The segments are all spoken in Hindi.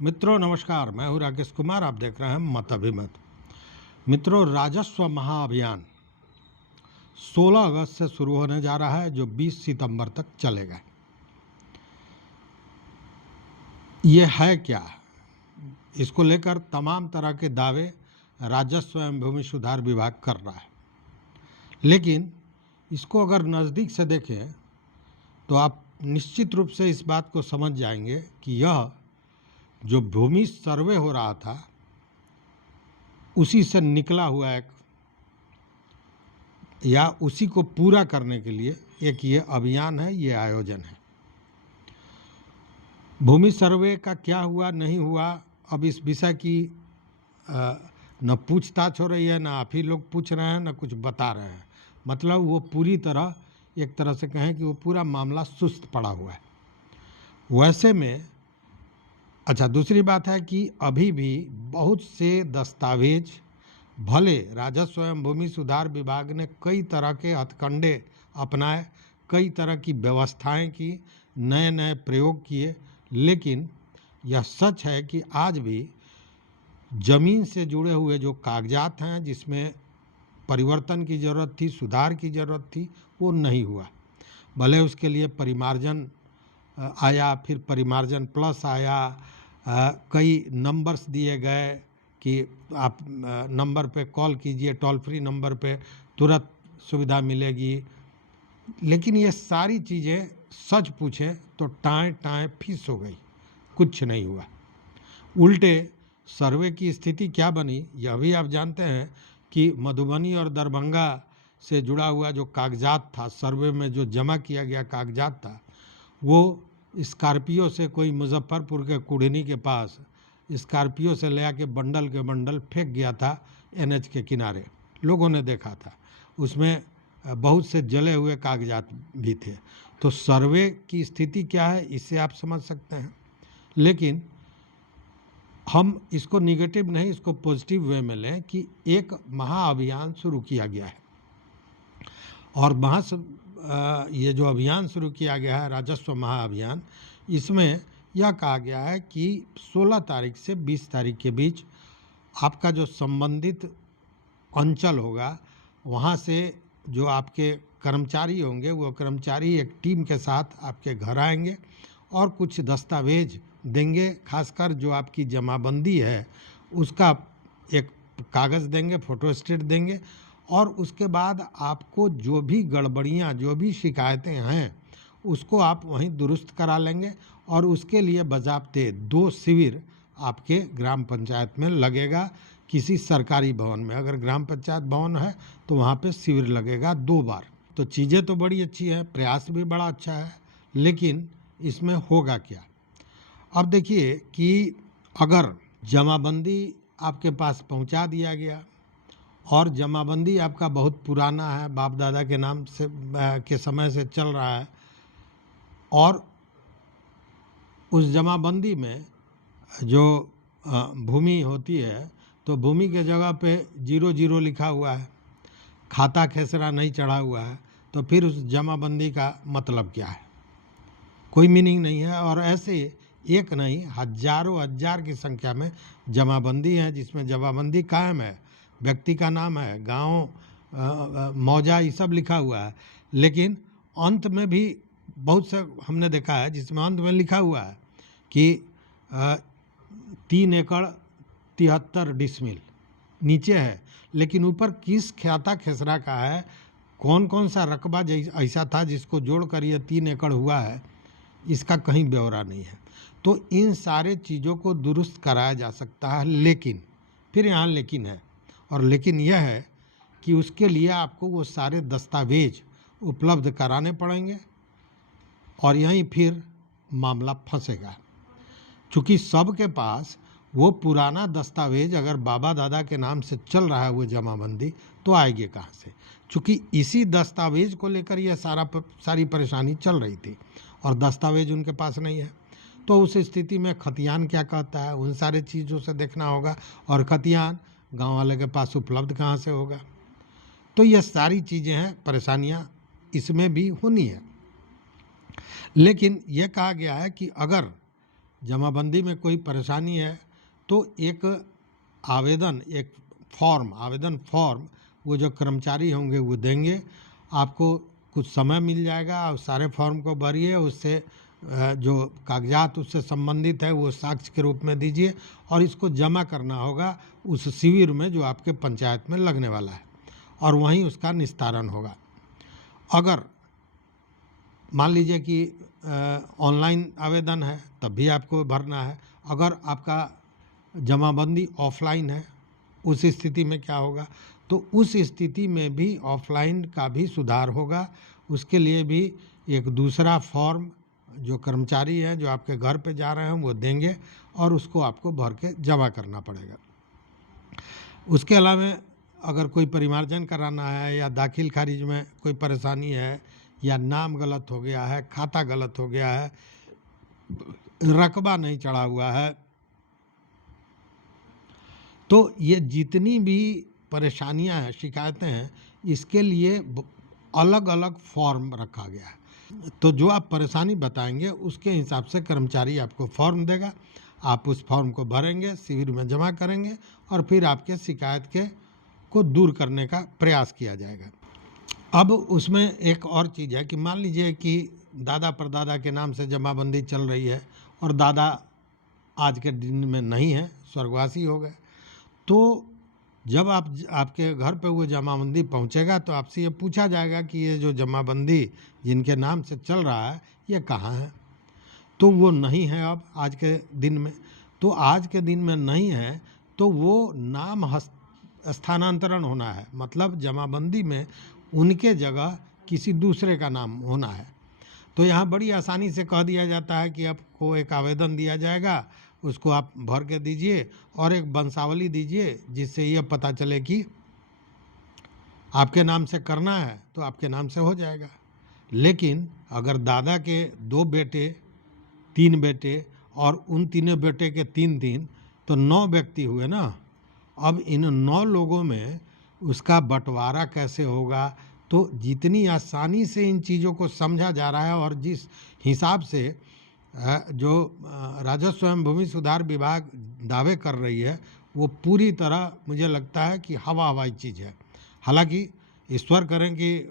मित्रों नमस्कार, मैं हूं राकेश कुमार। आप देख रहे हैं मत अभिमत। मित्रों, राजस्व महाअभियान 16 अगस्त से शुरू होने जा रहा है, जो 20 सितंबर तक चलेगा। ये है क्या? इसको लेकर तमाम तरह के दावे राजस्व एवं भूमि सुधार विभाग कर रहा है, लेकिन इसको अगर नज़दीक से देखें तो आप निश्चित रूप से इस बात को समझ जाएंगे कि यह जो भूमि सर्वे हो रहा था उसी से निकला हुआ एक या उसी को पूरा करने के लिए एक ये अभियान है, ये आयोजन है। भूमि सर्वे का क्या हुआ नहीं हुआ, अब इस विषय की न पूछताछ हो रही है, न आप ही लोग पूछ रहे हैं, न कुछ बता रहे हैं। मतलब वो पूरी तरह, एक तरह से कहें कि वो पूरा मामला सुस्त पड़ा हुआ है। वैसे में अच्छा, दूसरी बात है कि अभी भी बहुत से दस्तावेज, भले राजस्व एवं भूमि सुधार विभाग ने कई तरह के हथकंडे अपनाए, कई तरह की व्यवस्थाएं की, नए नए प्रयोग किए, लेकिन यह सच है कि आज भी ज़मीन से जुड़े हुए जो कागजात हैं, जिसमें परिवर्तन की ज़रूरत थी, सुधार की ज़रूरत थी, वो नहीं हुआ। भले उसके लिए परिमार्जन आया, फिर परिमार्जन प्लस आया, कई नंबर्स दिए गए कि आप नंबर पे कॉल कीजिए, टोल फ्री नंबर पे तुरंत सुविधा मिलेगी, लेकिन ये सारी चीज़ें सच पूछें तो टाएं टाएं फीस हो गई, कुछ नहीं हुआ। उल्टे सर्वे की स्थिति क्या बनी, यह भी आप जानते हैं कि मधुबनी और दरभंगा से जुड़ा हुआ जो कागजात था, सर्वे में जो जमा किया गया कागजात था, वो स्कॉर्पियो से कोई मुजफ्फरपुर के कुढ़नी के पास स्कॉर्पियो से ले आके बंडल के बंडल फेंक गया था एनएच के किनारे। लोगों ने देखा था, उसमें बहुत से जले हुए कागजात भी थे। तो सर्वे की स्थिति क्या है, इससे आप समझ सकते हैं। लेकिन हम इसको निगेटिव नहीं, इसको पॉजिटिव वे में लें कि एक महाअभियान शुरू किया गया है। और ये जो अभियान शुरू किया गया है, राजस्व महाअभियान, इसमें यह कहा गया है कि 16 तारीख से 20 तारीख के बीच आपका जो संबंधित अंचल होगा, वहाँ से जो आपके कर्मचारी होंगे, वो कर्मचारी एक टीम के साथ आपके घर आएंगे और कुछ दस्तावेज देंगे। खासकर जो आपकी जमाबंदी है उसका एक कागज़ देंगे, फोटोस्टेट देंगे, और उसके बाद आपको जो भी गड़बड़ियाँ, जो भी शिकायतें हैं, उसको आप वहीं दुरुस्त करा लेंगे। और उसके लिए बज़ाब्ते 2 शिविर आपके ग्राम पंचायत में लगेगा, किसी सरकारी भवन में। अगर ग्राम पंचायत भवन है तो वहाँ पे शिविर लगेगा 2 बार। तो चीज़ें तो बड़ी अच्छी है, प्रयास भी बड़ा अच्छा है, लेकिन इसमें होगा क्या? अब देखिए कि अगर जमाबंदी आपके पास पहुँचा दिया गया और जमाबंदी आपका बहुत पुराना है, बाप दादा के नाम से के समय से चल रहा है, और उस जमाबंदी में जो भूमि होती है, तो भूमि के जगह पे 00 लिखा हुआ है, खाता खेसरा नहीं चढ़ा हुआ है, तो फिर उस जमाबंदी का मतलब क्या है? कोई मीनिंग नहीं है। और ऐसे एक नहीं, हजारों हजार की संख्या में जमाबंदी है, जिसमें जमाबंदी कायम है, व्यक्ति का नाम है, गांव, मौजा, ये सब लिखा हुआ है, लेकिन अंत में भी बहुत से हमने देखा है जिसमें अंत में लिखा हुआ है कि 3 एकड़ 73 डिसमिल नीचे है, लेकिन ऊपर किस ख्याता खेसरा का है, कौन कौन सा रकबा ऐसा था जिसको जोड़कर ये 3 एकड़ हुआ है, इसका कहीं ब्यौरा नहीं है। तो इन सारे चीज़ों को दुरुस्त कराया जा सकता है, लेकिन फिर यहाँ लेकिन है, और लेकिन यह है कि उसके लिए आपको वो सारे दस्तावेज उपलब्ध कराने पड़ेंगे, और यहीं फिर मामला फंसेगा। चूँकि सबके पास वो पुराना दस्तावेज अगर बाबा दादा के नाम से चल रहा है, वो जमाबंदी, तो आएगी कहाँ से? चूँकि इसी दस्तावेज को लेकर यह सारी परेशानी चल रही थी, और दस्तावेज उनके पास नहीं है। तो उस स्थिति में खतियान क्या कहता है, उन सारे चीज़ों से देखना होगा, और खतियान गांव वाले के पास उपलब्ध कहाँ से होगा? तो ये सारी चीज़ें हैं, परेशानियां इसमें भी होनी है। लेकिन यह कहा गया है कि अगर जमाबंदी में कोई परेशानी है तो एक आवेदन फॉर्म वो जो कर्मचारी होंगे वो देंगे, आपको कुछ समय मिल जाएगा और सारे फॉर्म को भरिए, उससे जो कागजात उससे संबंधित है वो साक्ष्य के रूप में दीजिए और इसको जमा करना होगा उस शिविर में जो आपके पंचायत में लगने वाला है और वहीं उसका निस्तारण होगा। अगर मान लीजिए कि ऑनलाइन आवेदन है तब भी आपको भरना है। अगर आपका जमाबंदी ऑफलाइन है उस स्थिति में क्या होगा, तो उस स्थिति में भी ऑफलाइन का भी सुधार होगा। उसके लिए भी एक दूसरा फॉर्म जो कर्मचारी हैं जो आपके घर पे जा रहे हैं वो देंगे और उसको आपको भर के जमा करना पड़ेगा। उसके अलावा अगर कोई परिमार्जन कराना है या दाखिल खारिज में कोई परेशानी है या नाम गलत हो गया है, खाता गलत हो गया है, रकबा नहीं चढ़ा हुआ है, तो ये जितनी भी परेशानियां हैं, शिकायतें हैं, इसके लिए अलग अलग फॉर्म रखा गया है। तो जो आप परेशानी बताएंगे उसके हिसाब से कर्मचारी आपको फॉर्म देगा, आप उस फॉर्म को भरेंगे, शिविर में जमा करेंगे और फिर आपके शिकायत को दूर करने का प्रयास किया जाएगा। अब उसमें एक और चीज़ है कि मान लीजिए कि दादा परदादा के नाम से जमाबंदी चल रही है और दादा आज के दिन में नहीं है, स्वर्गवासी हो गए, तो जब आपके घर पे वो जमाबंदी पहुंचेगा तो आपसे ये पूछा जाएगा कि ये जो जमाबंदी जिनके नाम से चल रहा है ये कहाँ है, तो वो नहीं है अब आज के दिन में। तो आज के दिन में नहीं है तो वो नाम स्थानांतरण होना है, मतलब जमाबंदी में उनके जगह किसी दूसरे का नाम होना है। तो यहाँ बड़ी आसानी से कह दिया जाता है कि आपको एक आवेदन दिया जाएगा, उसको आप भर के दीजिए और एक वंशावली दीजिए जिससे यह पता चले कि आपके नाम से करना है तो आपके नाम से हो जाएगा। लेकिन अगर दादा के 2 बेटे 3 बेटे और उन तीनों बेटे के 3 तो 9 व्यक्ति हुए ना। अब इन 9 लोगों में उसका बंटवारा कैसे होगा, तो जितनी आसानी से इन चीज़ों को समझा जा रहा है और जिस हिसाब से जो राजस्व एवं भूमि सुधार विभाग दावे कर रही है वो पूरी तरह मुझे लगता है कि हवाई चीज़ है। हालांकि ईश्वर करें कि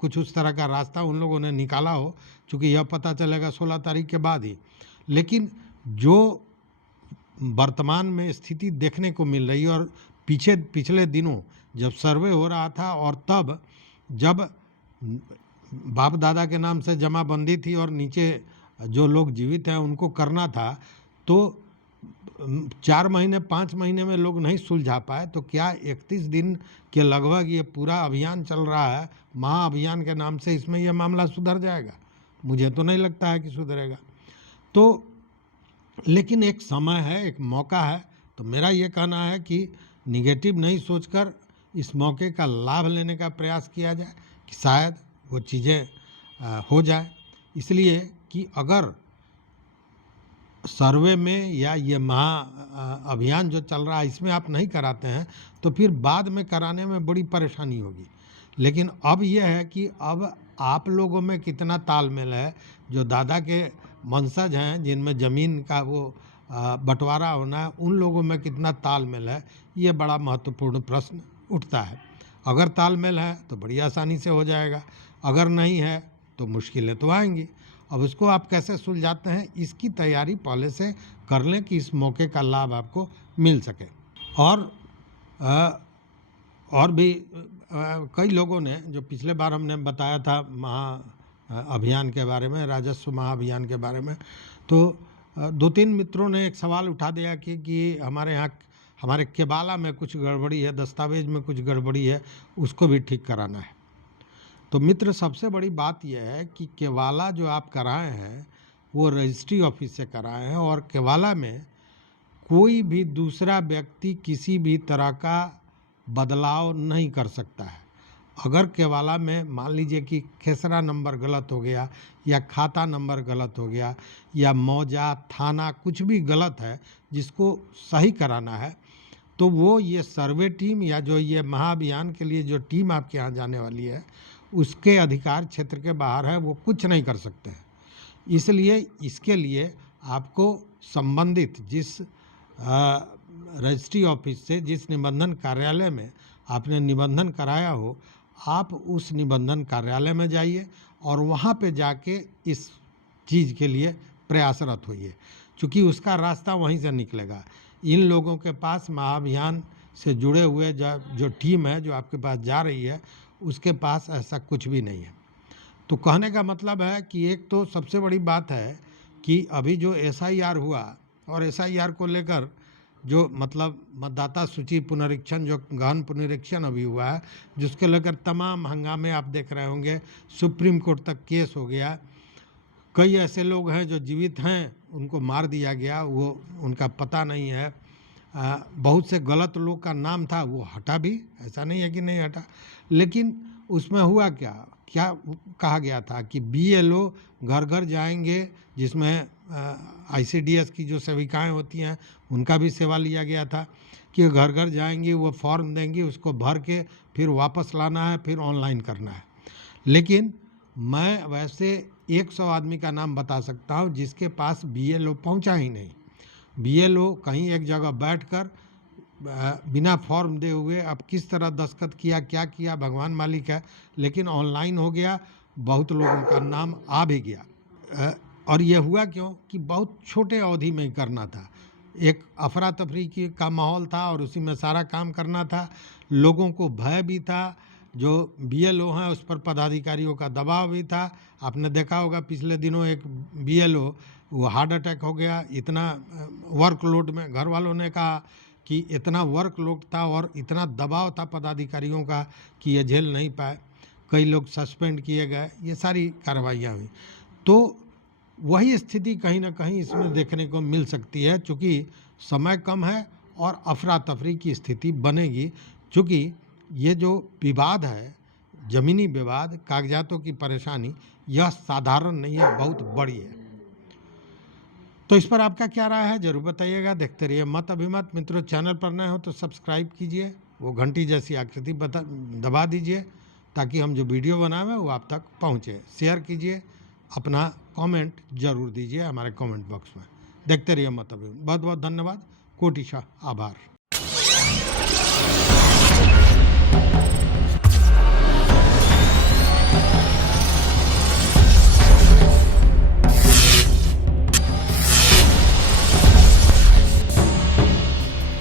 कुछ उस तरह का रास्ता उन लोगों ने निकाला हो, चूँकि यह पता चलेगा 16 तारीख के बाद ही। लेकिन जो वर्तमान में स्थिति देखने को मिल रही है और पिछले दिनों जब सर्वे हो रहा था और तब जब बाप दादा के नाम से जमाबंदी थी और नीचे जो लोग जीवित हैं उनको करना था, तो 4 महीने 5 महीने में लोग नहीं सुलझा पाए, तो क्या 31 दिन के लगभग ये पूरा अभियान चल रहा है महाअभियान के नाम से, इसमें यह मामला सुधर जाएगा? मुझे तो नहीं लगता है कि सुधरेगा। तो लेकिन एक समय है, एक मौका है, तो मेरा ये कहना है कि निगेटिव नहीं सोचकर इस मौके का लाभ लेने का प्रयास किया जाए कि शायद वो चीज़ें हो जाए। इसलिए कि अगर सर्वे में या ये अभियान जो चल रहा है इसमें आप नहीं कराते हैं तो फिर बाद में कराने में बड़ी परेशानी होगी। लेकिन अब यह है कि अब आप लोगों में कितना तालमेल है, जो दादा के वंशज हैं जिनमें ज़मीन का वो बंटवारा होना है, उन लोगों में कितना तालमेल है, ये बड़ा महत्वपूर्ण प्रश्न उठता है। अगर तालमेल है तो बड़ी आसानी से हो जाएगा, अगर नहीं है तो मुश्किलें तो आएंगी। अब उसको आप कैसे सुलझाते हैं इसकी तैयारी पहले से कर लें कि इस मौके का लाभ आपको मिल सके। और भी कई लोगों ने, जो पिछले बार हमने बताया था अभियान के बारे में, राजस्व महाअभियान के बारे में, तो 2-3 मित्रों ने एक सवाल उठा दिया कि हमारे यहाँ हमारे केवाला में कुछ गड़बड़ी है, दस्तावेज में कुछ गड़बड़ी है, उसको भी ठीक कराना है। तो मित्र, सबसे बड़ी बात यह है कि केवाला जो आप कराए हैं वो रजिस्ट्री ऑफिस से कराए हैं और केवाला में कोई भी दूसरा व्यक्ति किसी भी तरह का बदलाव नहीं कर सकता है। अगर केवाला में मान लीजिए कि खेसरा नंबर गलत हो गया या खाता नंबर गलत हो गया या मौजा थाना कुछ भी गलत है जिसको सही कराना है, तो वो ये सर्वे टीम या जो ये महाअभियान के लिए जो टीम आपके यहाँ जाने वाली है उसके अधिकार क्षेत्र के बाहर है, वो कुछ नहीं कर सकते हैं। इसलिए इसके लिए आपको संबंधित जिस रजिस्ट्री ऑफिस से, जिस निबंधन कार्यालय में आपने निबंधन कराया हो, आप उस निबंधन कार्यालय में जाइए और वहाँ पे जाके इस चीज़ के लिए प्रयासरत होइए, क्योंकि उसका रास्ता वहीं से निकलेगा। इन लोगों के पास महाअभियान से जुड़े हुए जो टीम है जो आपके पास जा रही है, उसके पास ऐसा कुछ भी नहीं है। तो कहने का मतलब है कि एक तो सबसे बड़ी बात है कि अभी जो SIR हुआ, और SIR को लेकर जो मतलब मतदाता सूची पुनरीक्षण, जो गहन पुनरीक्षण अभी हुआ है, जिसके लेकर तमाम हंगामे आप देख रहे होंगे, सुप्रीम कोर्ट तक केस हो गया। कई ऐसे लोग हैं जो जीवित हैं, उनको मार दिया गया, वो उनका पता नहीं है। बहुत से गलत लोग का नाम था, वो हटा भी, ऐसा नहीं है कि नहीं हटा। लेकिन उसमें हुआ क्या कहा गया था कि BLO घर घर जाएंगे, जिसमें ICDS की जो सेविकाएं होती हैं उनका भी सेवा लिया गया था कि घर घर जाएंगी, वो फॉर्म देंगी, उसको भर के फिर वापस लाना है, फिर ऑनलाइन करना है। लेकिन मैं वैसे 100 आदमी का नाम बता सकता हूँ जिसके पास BLO पहुँचा ही नहीं। BLO कहीं एक जगह बैठकर बिना फॉर्म दे हुए अब किस तरह दस्तखत किया, क्या किया, भगवान मालिक है, लेकिन ऑनलाइन हो गया, बहुत लोगों का नाम आ भी गया। और यह हुआ क्यों कि बहुत छोटे अवधि में करना था, एक अफरा तफरी का माहौल था और उसी में सारा काम करना था। लोगों को भय भी था, जो BLO हैं उस पर पदाधिकारियों का दबाव भी था। आपने देखा होगा पिछले दिनों एक BLO, वो हार्ट अटैक हो गया, इतना वर्कलोड में। घर वालों ने कहा कि इतना वर्कलोड था और इतना दबाव था पदाधिकारियों का कि ये झेल नहीं पाए, कई लोग सस्पेंड किए गए, ये सारी कार्रवाइयाँ हुई। तो वही स्थिति कहीं ना कहीं इसमें देखने को मिल सकती है, चूँकि समय कम है और अफरा तफरी की स्थिति बनेगी, क्योंकि ये जो विवाद है, ज़मीनी विवाद, कागजातों की परेशानी, यह साधारण नहीं है, बहुत बड़ी है। तो इस पर आपका क्या राय है, जरूर बताइएगा। देखते रहिए मत अभिमत। मित्रों, चैनल पर नए हो तो सब्सक्राइब कीजिए, वो घंटी जैसी आकृति दबा दीजिए, ताकि हम जो वीडियो बनावे वो आप तक पहुँचे। शेयर कीजिए, अपना कमेंट जरूर दीजिए हमारे कमेंट बॉक्स में। देखते रहिए मत अभिमत। बहुत बहुत धन्यवाद, कोटिशा आभार।